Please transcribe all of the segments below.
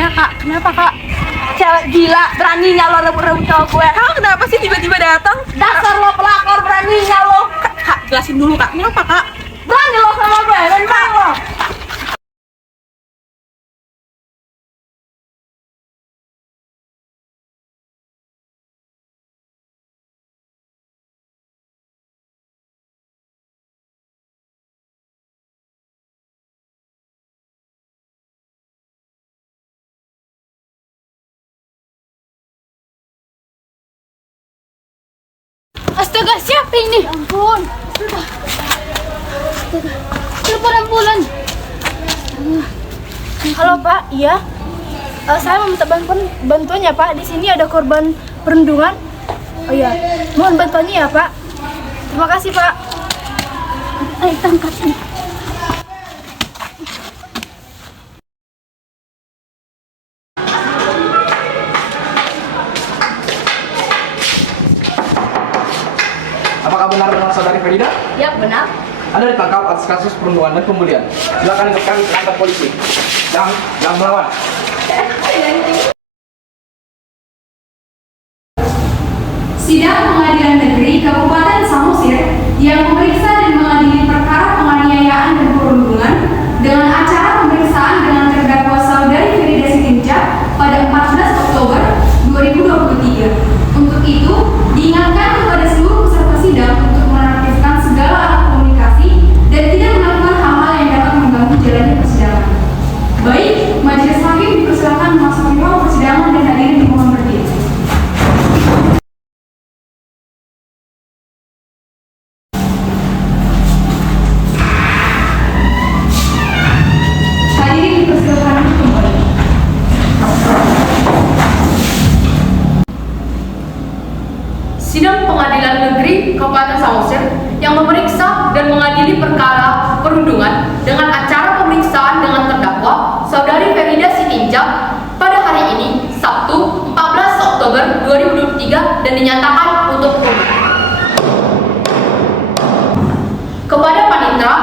iya kak, kenapa kak? Cewek gila, beraninya lo rebut-rebut cowok gue. Kak kenapa sih tiba-tiba datang? Dasar lo pelakor, beraninya lo. Kak, jelasin dulu kak, kenapa kak? Berani lo sama gue, nentang lo. Astaga, siapa ini? Ya ampun. Astaga. Telepon ambulan. Halo Pak, iya. Saya meminta bantuan ya Pak. Di sini ada korban perundungan. Oh iya, mohon bantuannya ya Pak. Terima kasih Pak. Ayo tangkap ini. Apakah benar dengan saudari Ferida? Ya benar. Anda ditangkap atas kasus perundungan dan pembulian. Silakan ikut kami ke kantor polisi. Jangan melawan. Sidang Pengadilan Negeri Kabupaten Samosir yang memeriksa dan mengadili perkara penganiayaan dan perundungan dengan acara pemeriksaan dengan terdakwa saudari Ferida Sitinjak pada 14 Oktober 2023. Untuk itu, diingatkan kepada seluruh peserta sidang untuk menonaktifkan segala alat komunikasi dan tidak melakukan hal-hal yang dapat mengganggu jalannya persidangan. Baik, majelis hakim dipersilakan memasuki ruang persidangan dan hadirin dimohon berdiri. Hadirin dipersilakan kembali. Sidang Pengadilan Negeri Kabupaten Samosir yang memeriksa dan mengadili perkara perundungan dengan acara pemeriksaan dengan terdakwa saudari Ferida Sitinjak pada hari ini Sabtu 14 Oktober 2023 dan dinyatakan untuk umum. Kepada panitera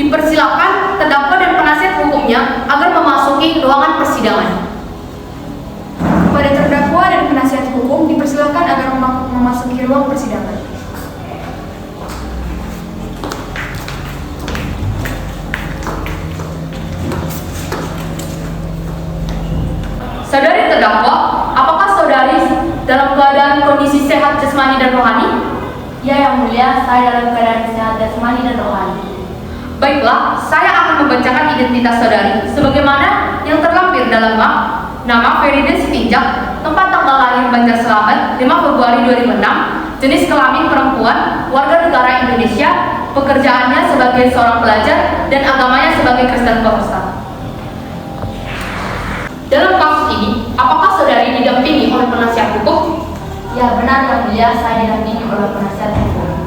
dipersilakan terdakwa dan penasihat hukumnya agar memasuki ruangan persidangan. Kepada terdakwa dan penasihat hukum dipersilakan agar memasuki ruang persidangan. Saudari terdakwa, apakah saudari dalam keadaan kondisi sehat jasmani dan rohani? Ya yang mulia, saya dalam keadaan sehat jasmani dan rohani. Baiklah, saya akan membacakan identitas saudari sebagaimana yang terlampir dalam nama Ferida Sitinjak, tempat tanggal lahir Banjar Selamat 5 Februari 2006, jenis kelamin perempuan, warga negara Indonesia, pekerjaannya sebagai seorang pelajar dan agamanya sebagai Kristen Protestan. Dalam kasus ini, apakah saudari didampingi oleh penasihat hukum? Ya benar yang mulia, saya didampingi oleh penasihat hukum.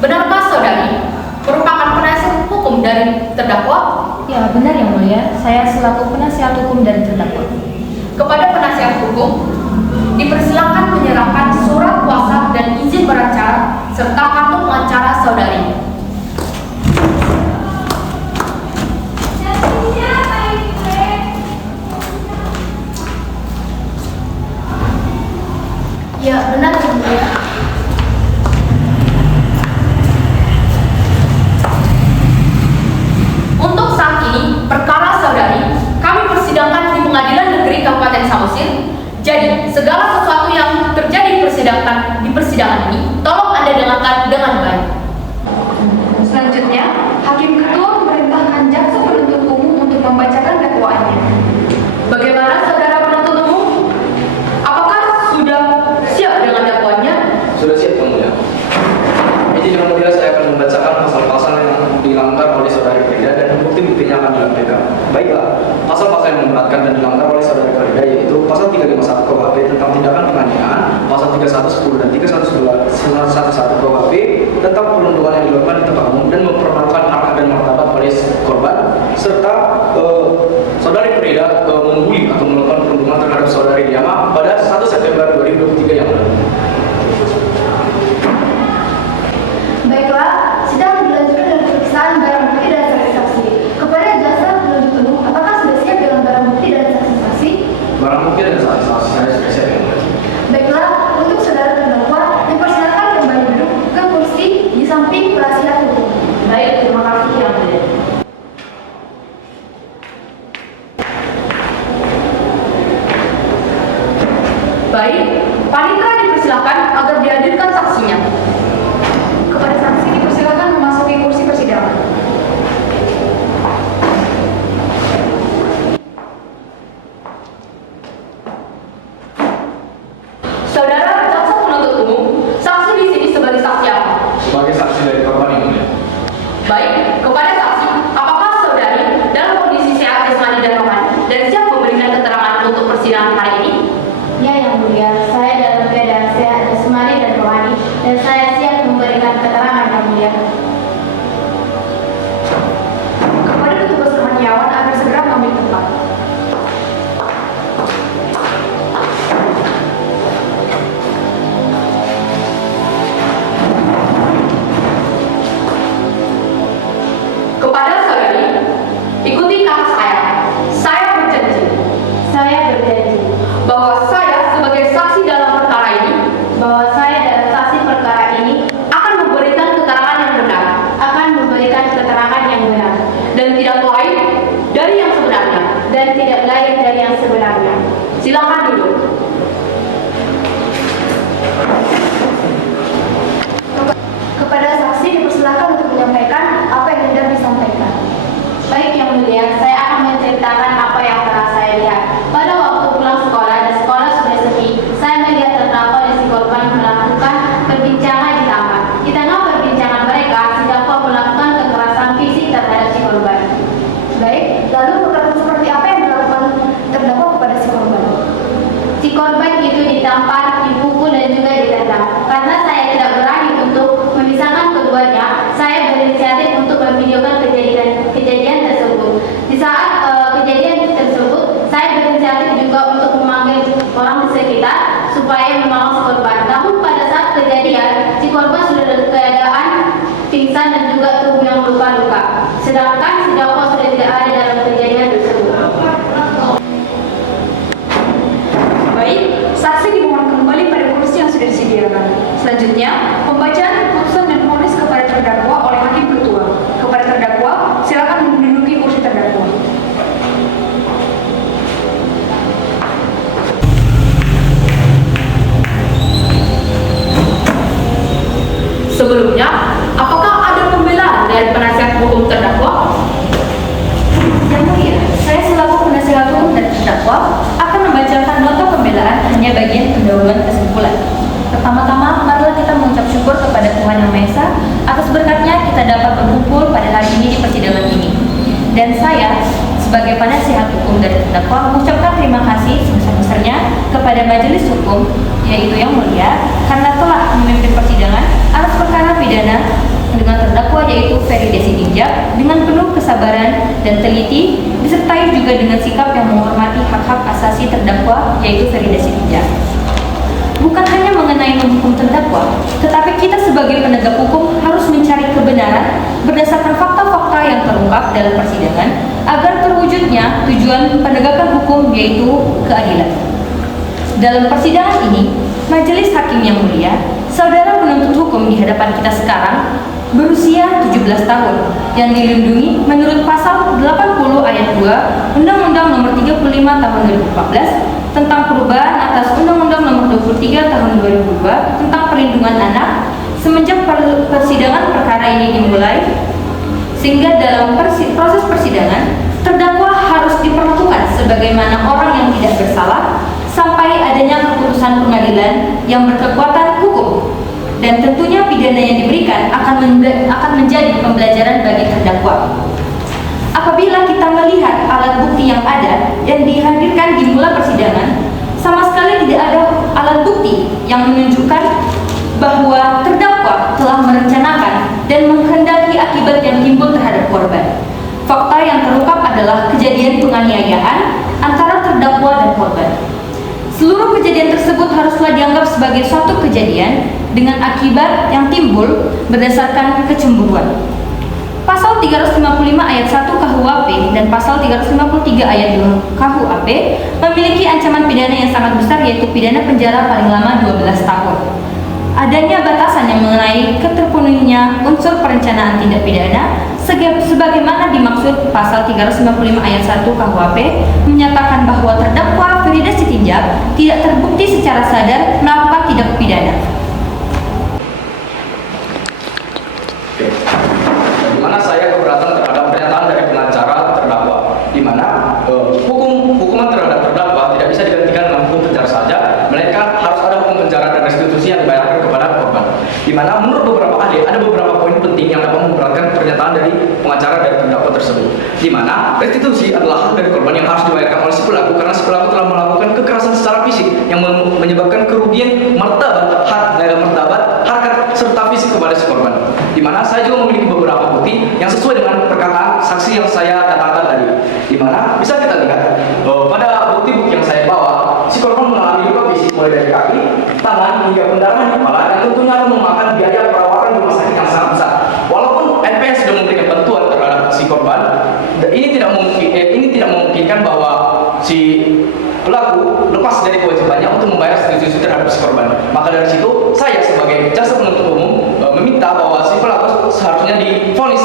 Benarkah saudari merupakan penasihat hukum dari terdakwa? Ya benar yang mulia, saya selaku penasihat hukum dari terdakwa. Kepada penasihat hukum, dipersilakan menyerahkan surat kuasa dan izin beracara serta kartu pengacara saudari. Ya benar yang mulia. Untuk saat ini, perkara saudari kami persidangkan di Pengadilan Negeri Kabupaten Samosir. Jadi, segala sesuatu yang terjadi di persidangan ini, tolong Anda dengarkan dengan baik. Selanjutnya, Hakim Ketua memerintahkan jaksa penuntut umum untuk membacakan dakwaannya. Bagaimana saudara penuntut umum? Apakah sudah siap dengan dakwaannya? Sudah siap yang mulia. Izin yang mulia, saya akan membacakan pasal-pasal yang dilanggar oleh saudari Ferida dan bukti-buktinya akan dilampirkan. Baiklah, pasal-pasal yang memberatkan dan dilanggar oleh saudari Ferida yaitu pasal 351 KUHP tentang tindakan penganiayaan, pasal 3110 dan 3111 KUHP tentang perundungan yang dilakukan di tempat umum dan mempermalukan harkat dan martabat oleh korban, serta saudari Ferida membuli atau melakukan perundungan terhadap saudari Diama pada 1 September 2023 yang lalu. Baiklah, sidang dilanjutkan dengan pemeriksaan barang bukti dan saksi-saksi. Kepada jaksa penuntut umum, apakah sudah siap dengan barang bukti dan saksi-saksi? Baik, kepada saksi, apakah saudari dalam kondisi sehat jasmani dan rohani dan siap memberikan keterangan untuk persidangan hari ini? Ya, Yang Mulia, saya dalam keadaan sehat jasmani dan rohani dan saya siap memberikan keterangan, Yang Mulia. Kepada petugas rohaniawan agar segera mengambil tempat. Kepada saudari, ikuti kata saya. Saya berjanji Saya berjanji bahwa saya sebagai saksi dalam perkara ini bahwa saya dalam saksi perkara ini akan memberikan keterangan yang benar akan memberikan keterangan yang benar dan tidak lain dari yang sebenarnya. dan tidak lain dari yang sebenarnya. Silakan duduk. Kepada saksi dipersilakan untuk menyampaikan apa yang hendak disampaikan. Baik, Yang Mulia, saya akan menceritakan apa yang pernah saya lihat. Pada waktu pulang sekolah dan sekolah sudah sepi, saya melihat terdakwa dan si korban melakukan perbincangan di taman. Di tengah perbincangan mereka, si terdakwa melakukan kekerasan fisik terhadap si korban. Baik, lalu kekerasan seperti apa yang dilakukan terdakwa kepada si korban? Si korban itu ditampar, dipukul dan juga ditendang. Karena saya tidak berani untuk memisahkan keduanya, saya berinisiatif untuk memvideokan kejadian tersebut. Di saat kejadian tersebut, saya berinisiatif juga untuk memanggil orang di sekitar supaya menolong si korban. Namun pada saat kejadian, si korban sudah dalam keadaan pingsan dan juga tubuh yang luka-luka. Sedangkan si terdakwa sudah tidak ada dalam kejadian tersebut. Baik, saksi dimohon kembali pada kursi yang sudah disediakan. Selanjutnya, pembacaan putusan dan vonis kepada terdakwa oleh hakim ketua. Kepada terdakwa, silakan menduduki kursi terdakwa. Sebelumnya, apakah ada pembelaan dari penasihat hukum terdakwa? Yang Mulia, saya selaku penasihat hukum dan terdakwa akan membacakan nota pembelaan hanya bagian pendahuluan kesimpulan. Pertama-tama, marilah kita mengucap syukur kepada Tuhan Yang Maha Esa atas berkatnya kita dapat berkumpul pada hari ini di persidangan ini. Dan saya, sebagai penasihat hukum dari terdakwa, mengucapkan terima kasih sebesar-besarnya kepada majelis hukum, yaitu Yang Mulia, karena telah memimpin persidangan atas perkara pidana dengan terdakwa yaitu Ferry Desi Tinjak dengan penuh kesabaran dan teliti, disertai juga dengan sikap yang menghormati hak-hak asasi terdakwa yaitu Ferry Desi Tinjak. Bukan hanya mengenai menghukum terdakwa, tetapi kita sebagai penegak hukum harus mencari kebenaran berdasarkan fakta-fakta yang terungkap dalam persidangan agar terwujudnya tujuan penegakan hukum yaitu keadilan. Dalam persidangan ini, Majelis Hakim Yang Mulia, saudara penuntut hukum di hadapan kita sekarang berusia 17 tahun yang dilindungi menurut pasal 80 ayat 2 Undang-Undang Nomor 35 Tahun 2014 tentang perubahan atas Undang-Undang Nomor 23 Tahun 2002 tentang perlindungan anak. Semenjak persidangan perkara ini dimulai, sehingga dalam proses persidangan terdakwa harus diperlakukan sebagaimana orang yang tidak bersalah sampai adanya keputusan pengadilan yang berkekuatan hukum. Dan tentunya pidana yang diberikan akan menjadi pembelajaran bagi terdakwa. Apabila kita melihat alat bukti yang ada dan dihadirkan di mula persidangan, sama sekali tidak ada alat bukti yang menunjukkan bahwa terdakwa telah merencanakan dan menghendaki akibat yang timbul terhadap korban. Fakta yang terungkap adalah kejadian penganiayaan antara terdakwa dan korban. Seluruh kejadian tersebut haruslah dianggap sebagai suatu kejadian dengan akibat yang timbul berdasarkan kecemburuan. Pasal 355 ayat 1 KUHP dan pasal 353 ayat 2 KUHP memiliki ancaman pidana yang sangat besar, yaitu pidana penjara paling lama 12 tahun. Adanya batasan yang mengenai keterpenuhinya unsur perencanaan tindak pidana sebagaimana dimaksud pasal 355 ayat 1 KUHP menyatakan bahwa terdakwa Ferry Desi Tinjak tidak terbukti secara sadar melakukan tindak pidana. Di mana saya keberatan terhadap pernyataan dari pengacara terdakwa, di mana hukuman terhadap terdakwa tidak bisa digantikan dengan hukum penjara saja, melainkan harus ada hukum penjara dan restitusi yang dibayarkan kepada korban. Di mana menurut beberapa ahli ada beberapa poin penting yang dapat memberatkan pernyataan dari pengacara dari terdakwa tersebut, di mana restitusi adalah hak dari korban yang harus dibayarkan oleh si pelaku karena si pelaku telah melakukan kekerasan secara fisik yang menyebabkan kerugian martabat, harkat serta fisik kepada si korban. Di mana saya juga memiliki beberapa bukti yang sesuai dengan perkataan saksi yang saya datangkan tadi. Di mana bisa kita lihat pada bukti-bukti yang saya bawa, si korban mengalami luka fisik mulai dari kaki, tangan hingga pendarahan di kepala dan tentunya akan memakan biaya perawatan di rumah sakit yang sangat besar. Walaupun NPS sudah memberikan bantuan terhadap si korban, ini tidak memungkinkan bahwa si pelaku lepas dari kewajibannya untuk membayar restitusi terhadap si korban. Maka dari situ saya sebagai jaksa penuntut umum meminta bahwa si pelaku seharusnya divonis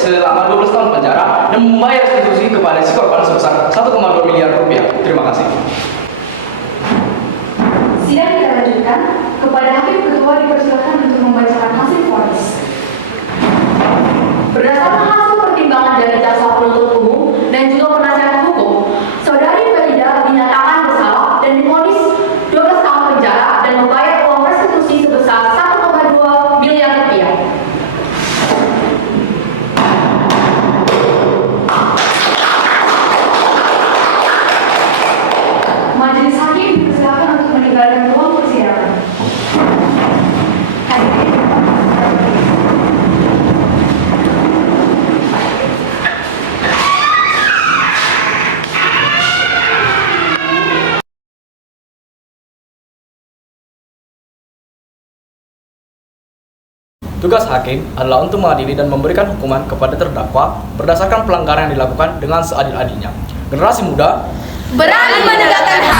selama 12 tahun penjara dan membayar restitusi kepada si korban sebesar 1,2 miliar rupiah. Terima kasih. Sidang kita lanjutkan. Kepada hakim ketua dipersilakan untuk membacakan hasil vonis. Berdasarkan hasil pertimbangan dari jaksa penuntut umum dan juga penasihat hukum, Saudari Farida dinyatakan bersalah dan divonis 12 tahun penjara dan membayar uang restitusi sebesar 1,2 miliar rupiah. Majelis hakim dipersilakan untuk meninggalkan ruang persidangan. Tugas hakim adalah untuk mengadili dan memberikan hukuman kepada terdakwa berdasarkan pelanggaran yang dilakukan dengan seadil-adilnya. Generasi muda Berani menegakkan hak.